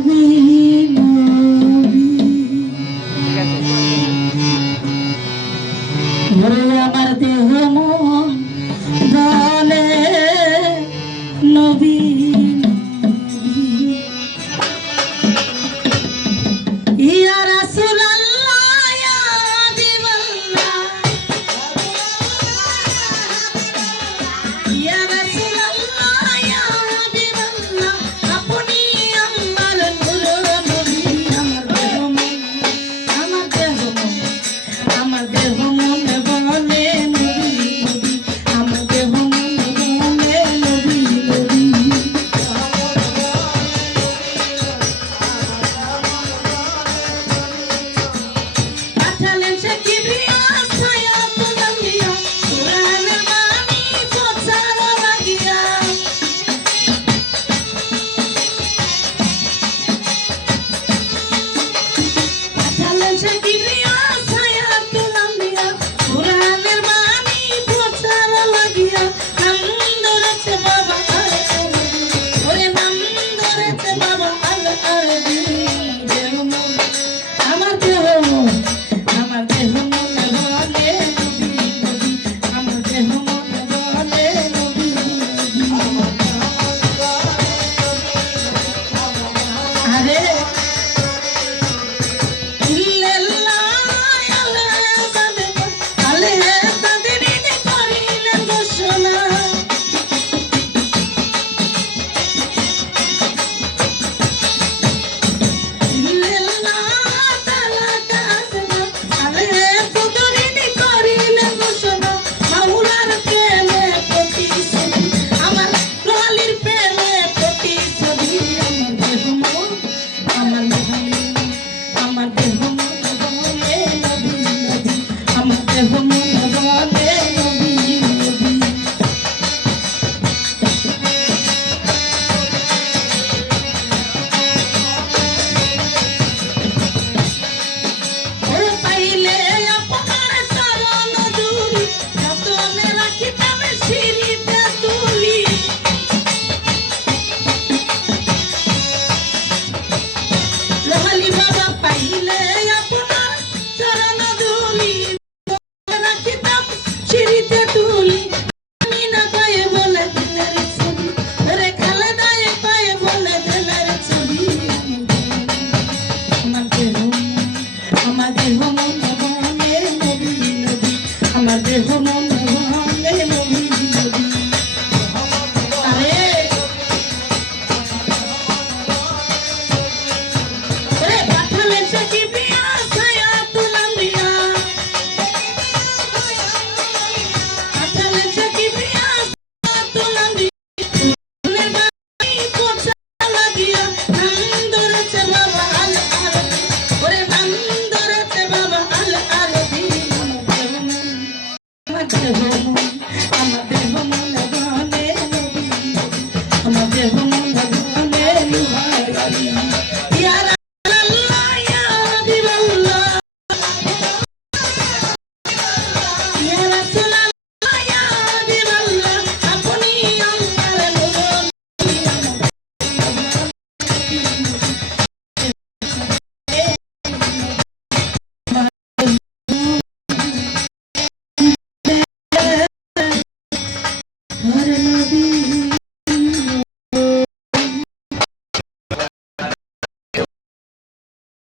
আমার দেহ মন বলে নবী ইয়া রাসূলুল্লাহ ইয়া হাবিবাল্লাহ ইয়া রাসূলুল্লাহ ইয়া হাবিবাল্লাহ আপনি আমার নূর নবী আমার দেহ মন আমার দেহ মন বলে নবী নবী আমার দেহ মন বলে নবী নবী পাঠালেন সে কিবরিয়া ছায়া তুলামিয়া কুরআনের বাণী প্রচার লাগিয়া পাঠালেন সে কিবরিয়া ছায়া তুলামিয়া কুরআনের বাণী প্রচার লাগিয়া নাম ধরেছে বাবা ওরে নাম ধরেছে বাবা আল আরবি দেহ মন আমার দেহ মন আমার দেহ মন বলে নবী নবী আমার দেহ মন বলে নবী নবী আরে ইল্লাল্লাহ আল্লাহ তাদেরই করিলেন ঘোষণা ইল্লাল্লাহ তাআলা কাসনা আল্লাহ তাদেরই করিলেন ঘোষণা মাওলার প্রেমে প্রতিশ্রুতি আমার রলির প্রেমে প্রতিশ্রুতি আমার দেহ মন আমার দেহ মন বলে নবী নবী আমার দেহ মন বলে নবী নবী ও পাইলে আপনার চরণ ধুলি যতনে রাখিতাম সিঁড়িতে তুলি রহলি বাবা পাইলে আপনার চরণ ধুলি রাখিতাম সিঁড়িতে তুলি আমি না গায়ে বলে দিলের ছবি রে খালে দায়ে পায়ে বলে দিলের ছবি আমার দেহ মন বলে নবী নবী আমার দেহ মন বলে নবী নবী আরে ওরে পাঠালেন সে কিবরিয়া ছায়া তুলামিয়া পাঠালেন সে কিবরিয়া ছায়া তুলামিয়া কুরআনের বাণী প্রচার লাগিয়া নাম ধরেছে বাবা আল আরবি ওরে নাম ধরেছে বাবা আল আরবি আমার দেহ মন আমার দেহ মন বলে নবী নবী আমার দেহ মন বলে নবী